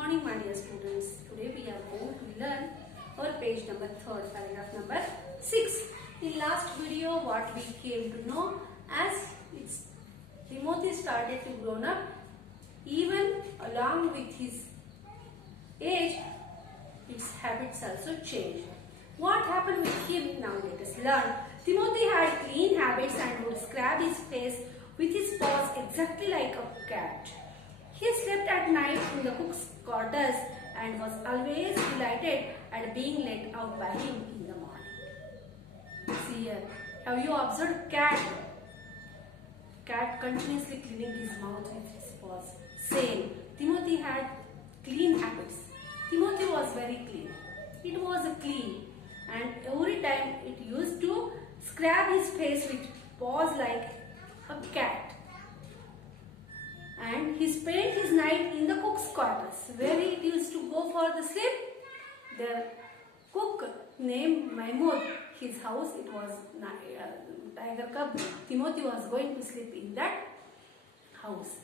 morning, my dear students. Today we are going to learn our page number 3, paragraph number 6. In last video, what we came to know as Timothy started to grow up, even along with his age, its habits also changed. What happened with him? Now let us learn. Timothy had clean habits and would scrub his face with his paws exactly like a cat. He slept at night in the cook's quarters and was always delighted at being let out by him in the morning. See here, have you observed cat? Cat continuously cleaning his mouth with his paws. Same, Timothy had clean habits. Timothy was very clean. It was clean, and every time it used to scrub his face with paws like a cat. And he spent his night in the cook's quarters, where he used to go for the sleep. The cook named Mahmoud, his house, it was tiger cub. Timothy was going to sleep in that house.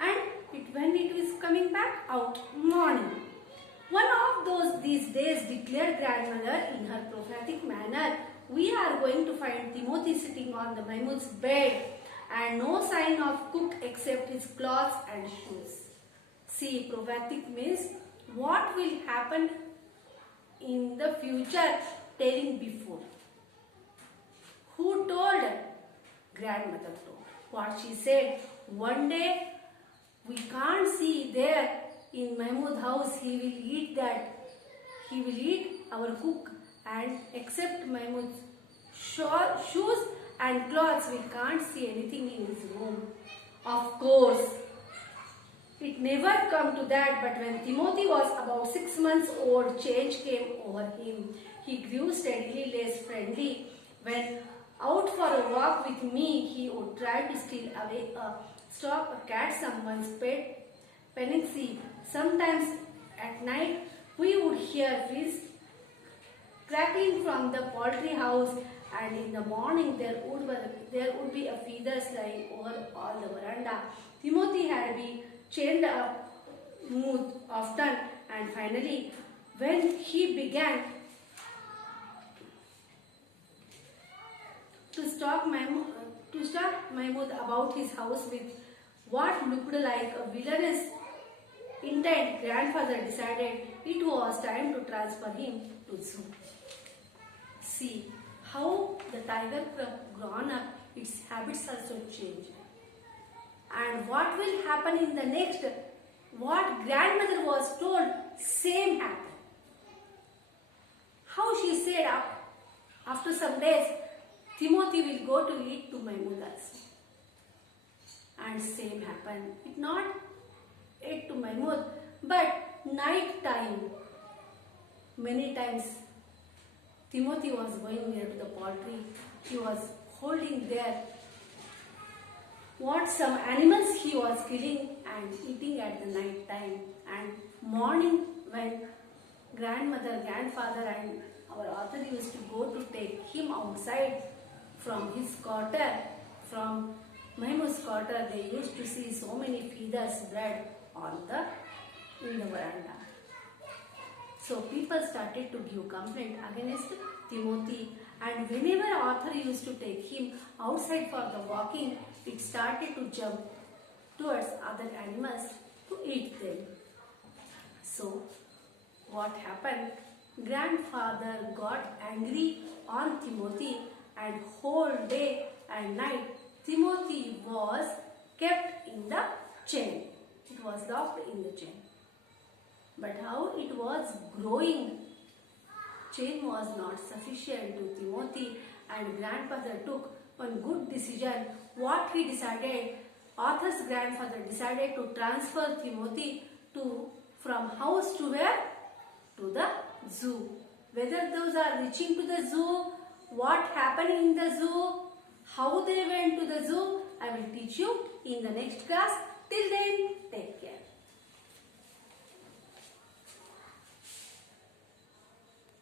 And when it was coming back out, morning. One of these days, declared grandmother in her prophetic manner, we are going to find Timothy sitting on the Mahmoud's bed, and no sign of cook except his clothes and shoes. See, prophetic means what will happen in the future, telling before. Who told? Grandmother told. What she said, one day we can't see there in Mahmoud's house, he will eat that. He will eat our cook, and except Mahmoud's shoes and clothes, we can't see anything in his room. Of course, it never come to that, but when Timothy was about 6 months old, change came over him. He grew steadily less friendly. When out for a walk with me, he would try to steal away stop a cat, someone's pet penancy. Sometimes at night, we would hear wheels crackling from the poultry house, and in the morning there would be a feathers lying over all the veranda. Timothy had been chained up often, and finally, when he began to stalk Mahmoud about his house with what looked like a villainous intent, grandfather decided it was time to transfer him to zoo. See how the tiger grown up, its habits also change. And what will happen in the next? What grandmother was told, same happened. How she said after some days, Timothy will go to eat to Mahmoud's. And same happened. It not ate to Mahmoud, but night time. Many times Timothy was going near to the poultry. He was holding there some animals he was killing and eating at the night time. And morning, when grandmother, grandfather and our author used to go to take him outside from his quarter, from Mahmoud's quarter, they used to see so many feathers spread in the veranda. So people started to give complaint against Timothy, and whenever author used to take him outside for the walking, it started to jump towards other animals to eat them. So what happened? Grandfather got angry on Timothy, and whole day and night Timothy was kept in the chain. It was locked in the chain. But how it was growing, chain was not sufficient to Timothy, and grandfather took one good decision. What he decided, author's grandfather decided to transfer Timothy from house to where? To the zoo. Whether those are reaching to the zoo, what happened in the zoo, how they went to the zoo, I will teach you in the next class. Till then, take care.